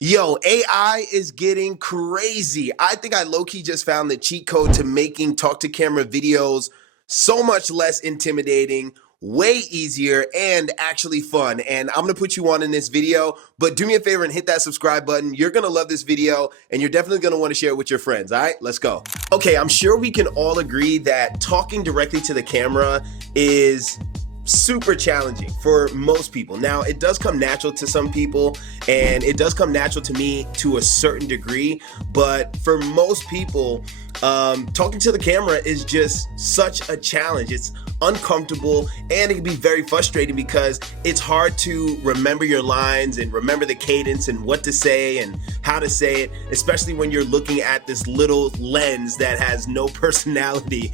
Yo, AI is getting crazy. I think I low-key just found the cheat code to making talk to camera videos so much less intimidating, way easier, and actually fun. And I'm gonna put you on in this video, but do me a favor and hit that subscribe button. You're gonna love this video and you're definitely gonna wanna share it with your friends, all right? Let's go. Okay, I'm sure we can all agree that talking directly to the camera is super challenging for most people. Now, it does come natural to some people, and it does come natural to me to a certain degree, but for most people, talking to the camera is just such a challenge. It's uncomfortable, and it can be very frustrating because it's hard to remember your lines and remember the cadence and what to say and how to say it, especially when you're looking at this little lens that has no personality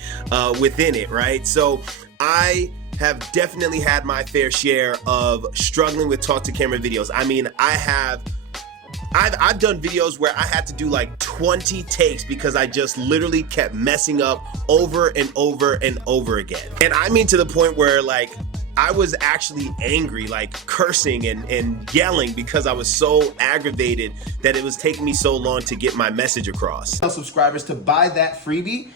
within it, right? So I have definitely had my fair share of struggling with talk to camera videos. I mean, I've done videos where I had to do like 20 takes because I just literally kept messing up over and over and over again. And I mean to the point where like I was actually angry, like cursing and yelling because I was so aggravated that it was taking me so long to get my message across. Tell subscribers to buy that freebie.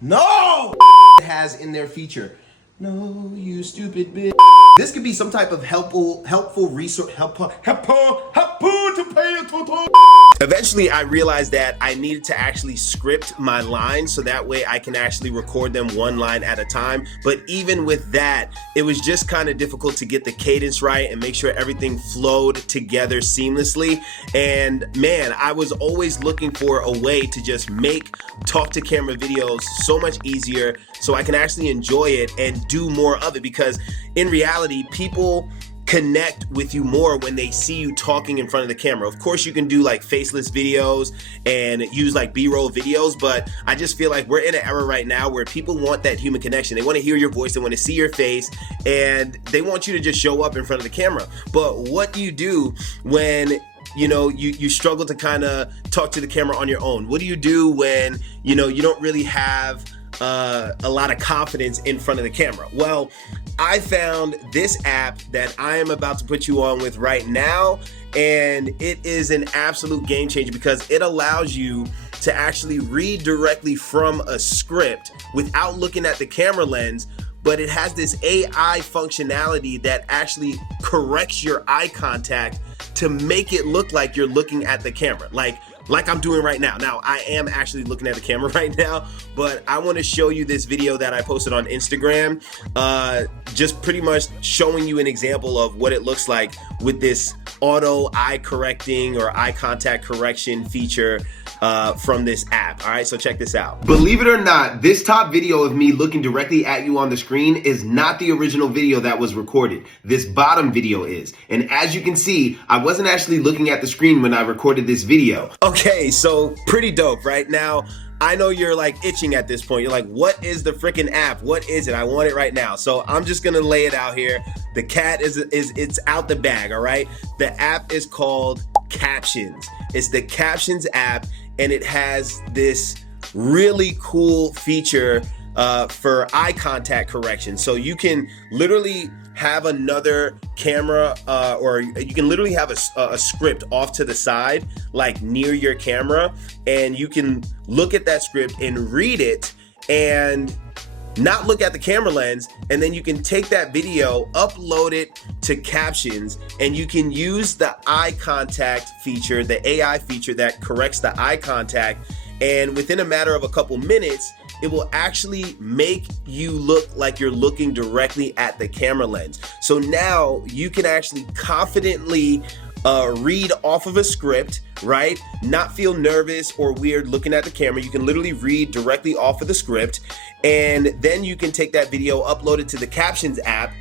No! It has in their feature. No, you stupid bitch. This could be some type of helpful resource, helpful to pay attention. Eventually, I realized that I needed to actually script my lines so that way I can actually record them one line at a time. But even with that, it was just kind of difficult to get the cadence right and make sure everything flowed together seamlessly. And man, I was always looking for a way to just make talk to camera videos so much easier so I can actually enjoy it and do more of it, because in reality, people connect with you more when they see you talking in front of the camera. Of course, you can do like faceless videos and use like B-roll videos, but I just feel like we're in an era right now where people want that human connection. They want to hear your voice, they want to see your face, and they want you to just show up in front of the camera. But what do you do when you struggle to kind of talk to the camera on your own? What do you do when you don't really have a lot of confidence in front of the camera? Well, I found this app that I am about to put you on with right now, and it is an absolute game changer because it allows you to actually read directly from a script without looking at the camera lens, but it has this AI functionality that actually corrects your eye contact to make it look like you're looking at the camera, like I'm doing right now. Now, I am actually looking at the camera right now, but I want to show you this video that I posted on Instagram, just pretty much showing you an example of what it looks like with this auto eye correcting or eye contact correction feature from this app. All right, so check this out. Believe it or not, this top video of me looking directly at you on the screen is not the original video that was recorded. This bottom video is. And as you can see, I wasn't actually looking at the screen when I recorded this video. Okay, so pretty dope, right? Now, I know you're like itching at this point. You're like, what is the freaking app? What is it? I want it right now. So I'm just gonna lay it out here. The cat it's out the bag, all right? The app is called Captions. It's the Captions app, and it has this really cool feature for eye contact correction. So you can literally have another camera or you can literally have a script off to the side, like near your camera, and you can look at that script and read it and not look at the camera lens, and then you can take that video, upload it to Captions, and you can use the eye contact feature, the AI feature that corrects the eye contact, and within a matter of a couple minutes, it will actually make you look like you're looking directly at the camera lens. So now you can actually confidently read off of a script, right? Not feel nervous or weird looking at the camera. You can literally read directly off of the script, and then you can take that video, upload it to the Captions app,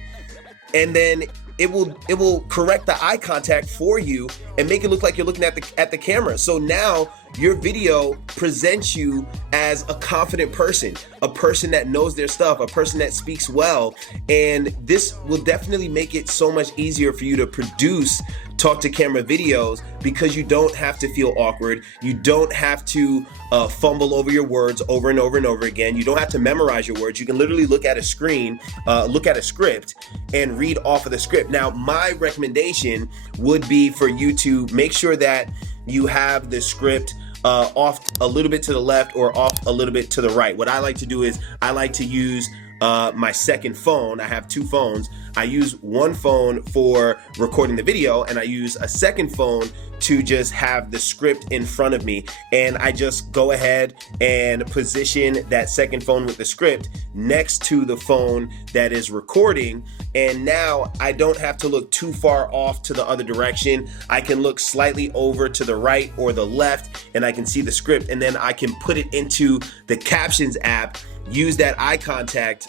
and then it will correct the eye contact for you and make it look like you're looking at the camera. So now your video presents you as a confident person, a person that knows their stuff, a person that speaks well, and this will definitely make it so much easier for you to produce talk to camera videos because you don't have to feel awkward. You don't have to fumble over your words over and over and over again. You don't have to memorize your words. You can literally look at a screen, look at a script and read off of the script. Now, my recommendation would be for you to make sure that you have the script off a little bit to the left or off a little bit to the right. What I like to do is I like to use my second phone. I have two phones. I use one phone for recording the video and I use a second phone to just have the script in front of me. And I just go ahead and position that second phone with the script next to the phone that is recording. And now I don't have to look too far off to the other direction. I can look slightly over to the right or the left and I can see the script, and then I can put it into the captions app, use that eye contact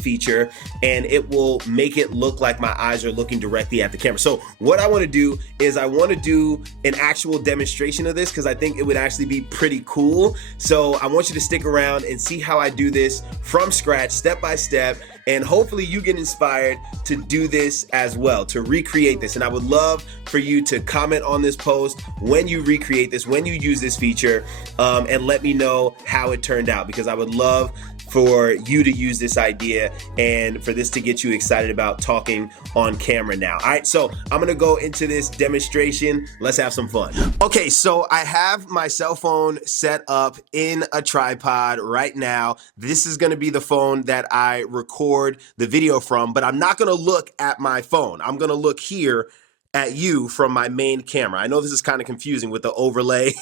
feature, and it will make it look like my eyes are looking directly at the camera. So what I want to do is I want to do an actual demonstration of this because I think it would actually be pretty cool. So I want you to stick around and see how I do this from scratch, step by step, and hopefully you get inspired to do this as well, to recreate this. And I would love for you to comment on this post when you recreate this, when you use this feature, and let me know how it turned out, because I would love for you to use this idea and for this to get you excited about talking on camera now. All right, so I'm gonna go into this demonstration. Let's have some fun. Okay, so I have my cell phone set up in a tripod right now. This is gonna be the phone that I record the video from, but I'm not gonna look at my phone. I'm gonna look here at you from my main camera. I know this is kind of confusing with the overlay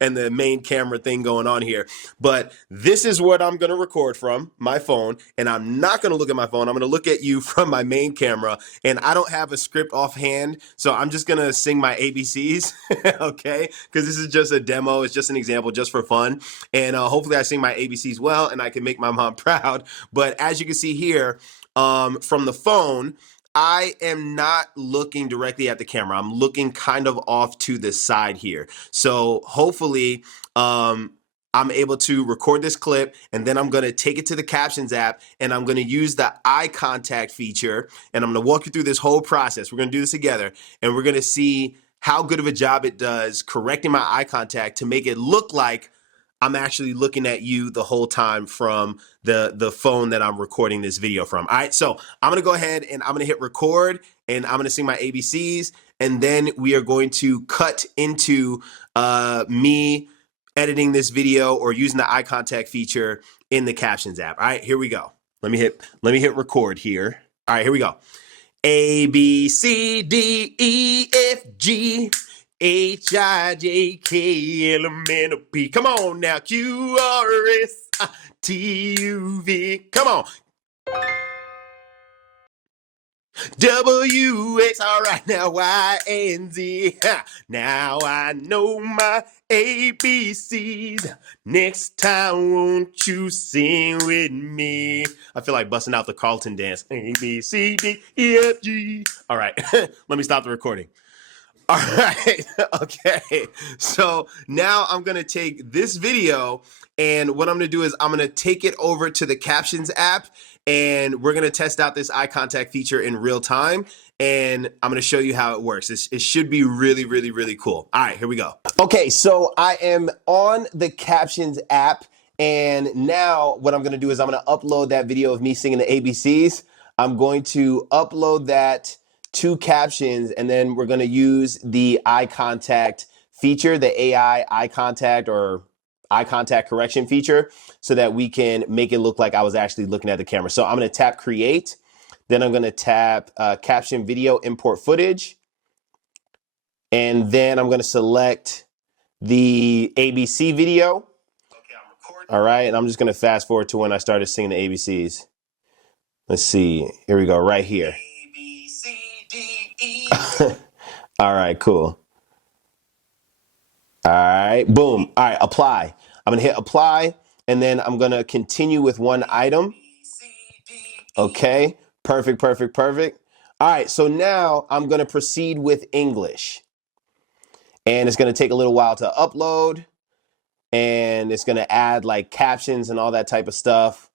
and the main camera thing going on here, but this is what I'm gonna record from, my phone, and I'm not gonna look at my phone. I'm gonna look at you from my main camera, and I don't have a script offhand, so I'm just gonna sing my ABCs, okay? Because this is just a demo, it's just an example, just for fun, and hopefully I sing my ABCs well, and I can make my mom proud. But as you can see here, from the phone, I am not looking directly at the camera. I'm looking kind of off to the side here. So hopefully I'm able to record this clip, and then I'm gonna take it to the captions app, and I'm gonna use the eye contact feature, and I'm gonna walk you through this whole process. We're gonna do this together, and we're gonna see how good of a job it does correcting my eye contact to make it look like I'm actually looking at you the whole time from the phone that I'm recording this video from. All right, so I'm gonna go ahead and I'm gonna hit record, and I'm gonna sing my ABCs, and then we are going to cut into me editing this video or using the eye contact feature in the captions app. All right, here we go. Let me hit record here. All right, here we go. A, B, C, D, E, F, G, H, I, J, K, L, M, N, O, P. Come on now. Q, R, S, T, U, V. Come on. W, X, all right, now Y, and Z. Now I know my ABCs. Next time, won't you sing with me? I feel like busting out the Carlton dance. A, B, C, D, E, F, G. All right, let me stop the recording. All right, okay. So now I'm gonna take this video, and what I'm gonna do is I'm gonna take it over to the captions app, and we're gonna test out this eye contact feature in real time, and I'm gonna show you how it works. It should be really, really, really cool. All right, here we go. Okay, so I am on the captions app, and now what I'm gonna do is I'm gonna upload that video of me singing the ABCs. I'm going to upload that to captions, and then we're going to use the eye contact feature, the AI eye contact or eye contact correction feature, so that we can make it look like I was actually looking at the camera. So I'm going to tap create, then I'm going to tap caption video import footage, and then I'm going to select the ABC video. All right, and I'm just going to fast forward to when I started singing the ABCs. Let's see, here we go, right here. All right, cool. All right, boom. All right, apply. I'm gonna hit apply, and then I'm gonna continue with one item. Okay, perfect, perfect, perfect. All right, so now I'm gonna proceed with English. And it's gonna take a little while to upload, and it's gonna add like captions and all that type of stuff.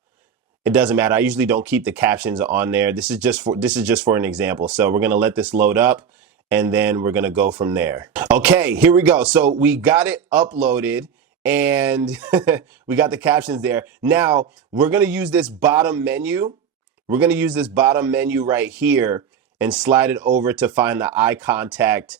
It doesn't matter. I usually don't keep the captions on there. This is just for an example. So we're gonna let this load up, and then we're gonna go from there. Okay, here we go. So we got it uploaded and we got the captions there. Now we're gonna use this bottom menu. We're gonna use this bottom menu right here and slide it over to find the eye contact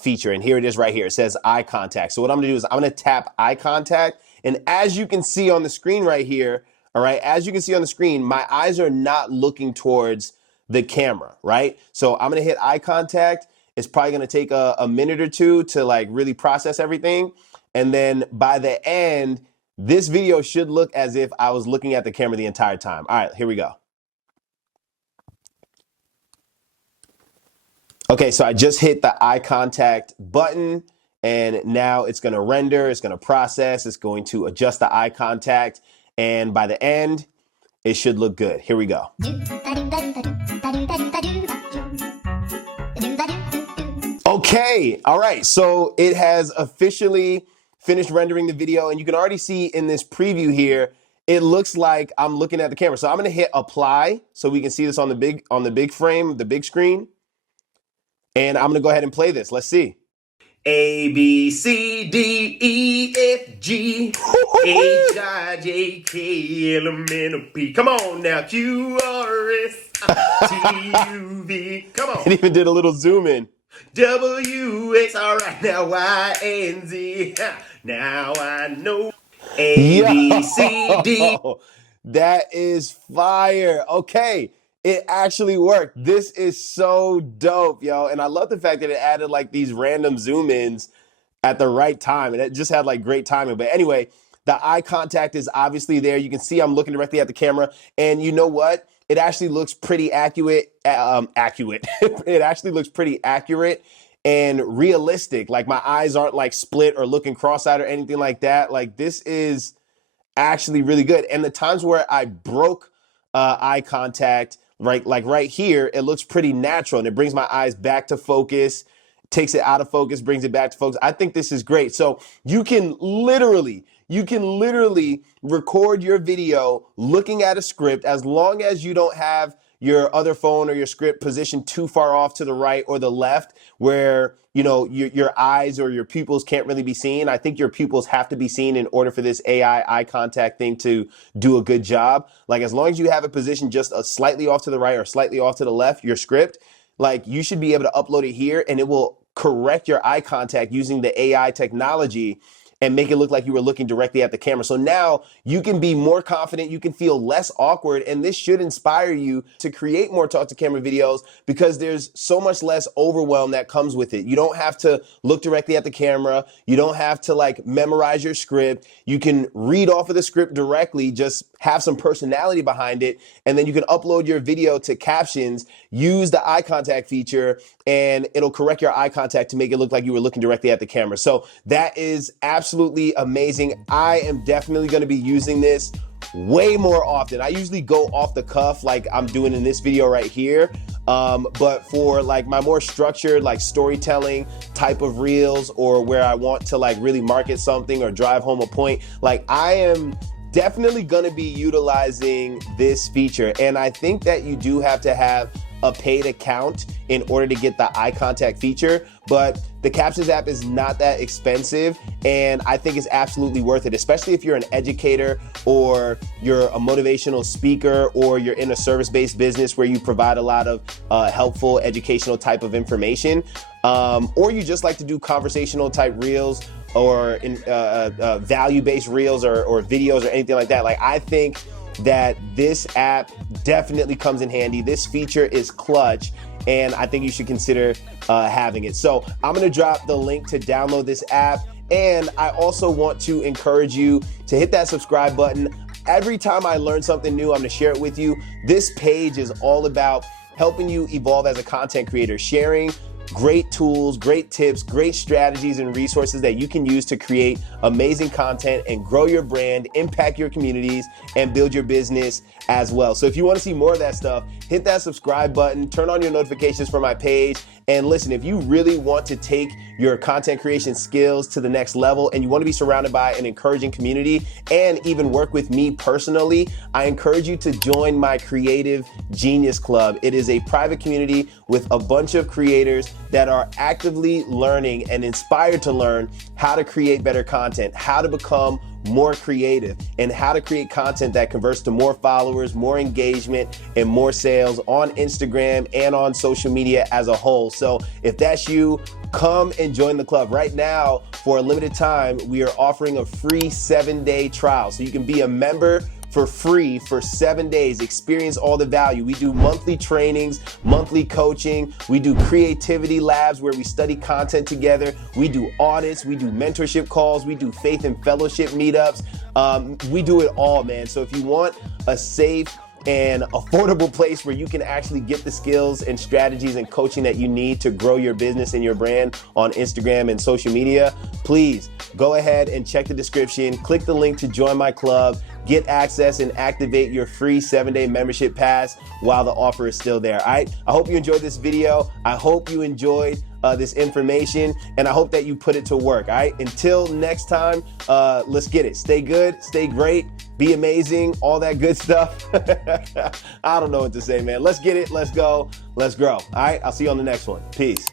feature. And here it is right here. It says eye contact. So what I'm gonna do is I'm gonna tap eye contact. And as you can see on the screen right here, all right, as you can see on the screen, my eyes are not looking towards the camera, right? So I'm gonna hit eye contact. It's probably gonna take a minute or two to like really process everything. And then by the end, this video should look as if I was looking at the camera the entire time. All right, here we go. Okay, so I just hit the eye contact button and now it's gonna render, it's gonna process, it's going to adjust the eye contact. And by the end, it should look good. Here we go. Okay, all right, so it has officially finished rendering the video and you can already see in this preview here, it looks like I'm looking at the camera. So I'm gonna hit apply so we can see this on the big frame, the big screen. And I'm gonna go ahead and play this. Let's see. A, B, C, D, E, F, G, H, I, J, K, L, M, N, O, P. Come on now. Q, R, S, T, U, V. Come on. It even did a little zoom in. W, X, all right, now Y, and Z. Now I know. A, B, C, D. That is fire. Okay. It actually worked. This is so dope, yo. And I love the fact that it added like these random zoom ins at the right time. And it just had like great timing. But anyway, the eye contact is obviously there. You can see I'm looking directly at the camera. And you know what? It actually looks pretty accurate. It actually looks pretty accurate and realistic. Like my eyes aren't like split or looking cross-eyed or anything like that. Like this is actually really good. And the times where I broke eye contact, right, like right here, it looks pretty natural and it brings my eyes back to focus, takes it out of focus, brings it back to focus. I think this is great. So you can literally record your video looking at a script as long as you don't have your other phone or your script positioned too far off to the right or the left where, you know, your eyes or your pupils can't really be seen. I think your pupils have to be seen in order for this AI eye contact thing to do a good job. Like as long as you have it positioned just a slightly off to the right or slightly off to the left, your script, like you should be able to upload it here and it will correct your eye contact using the AI technology and make it look like you were looking directly at the camera. So now you can be more confident, you can feel less awkward, and this should inspire you to create more talk to camera videos because there's so much less overwhelm that comes with it. You don't have to look directly at the camera. You don't have to like memorize your script. You can read off of the script directly, just have some personality behind it, and then you can upload your video to captions, use the eye contact feature, and it'll correct your eye contact to make it look like you were looking directly at the camera. So that is absolutely amazing. I am definitely going to be using this way more often. I usually go off the cuff like I'm doing in this video right here. But for like my more structured like storytelling type of reels or where I want to like really market something or drive home a point, like I am definitely going to be utilizing this feature. And I think that you do have to have a paid account in order to get the eye contact feature, but the Captions app is not that expensive and I think it's absolutely worth it, especially if you're an educator or you're a motivational speaker or you're in a service-based business where you provide a lot of helpful educational type of information, or you just like to do conversational type reels or value-based reels or videos or anything like that. Like I think that this app definitely comes in handy. This feature is clutch and I think you should consider having it. So I'm gonna drop the link to download this app, and I also want to encourage you to hit that subscribe button. Every time I learn something new, I'm gonna share it with you. This page is all about helping you evolve as a content creator, sharing great tools, great tips, great strategies and resources that you can use to create amazing content and grow your brand, impact your communities, and build your business as well. So if you want to see more of that stuff, hit that subscribe button, turn on your notifications for my page, and listen, if you really want to take your content creation skills to the next level and you want to be surrounded by an encouraging community and even work with me personally, I encourage you to join my Creative Genius Club. It is a private community with a bunch of creators that are actively learning and inspired to learn how to create better content, how to become more creative, and how to create content that converts to more followers, more engagement, and more sales on Instagram and on social media as a whole. So if that's you, come and join the club. Right now, for a limited time, we are offering a free 7-day trial. So you can be a member for free for 7 days, experience all the value. We do monthly trainings, monthly coaching. We do creativity labs where we study content together. We do audits, we do mentorship calls, we do faith and fellowship meetups. We do it all, man. So if you want a safe and affordable place where you can actually get the skills and strategies and coaching that you need to grow your business and your brand on Instagram and social media, please go ahead and check the description, click the link to join my club, get access and activate your free 7-day membership pass while the offer is still there. All right, I hope you enjoyed this video. I hope you enjoyed this information, and I hope that you put it to work. All right, until next time, let's get it. Stay good, stay great, be amazing, all that good stuff. I don't know what to say, man. Let's get it, let's go, let's grow. All right, I'll see you on the next one. Peace.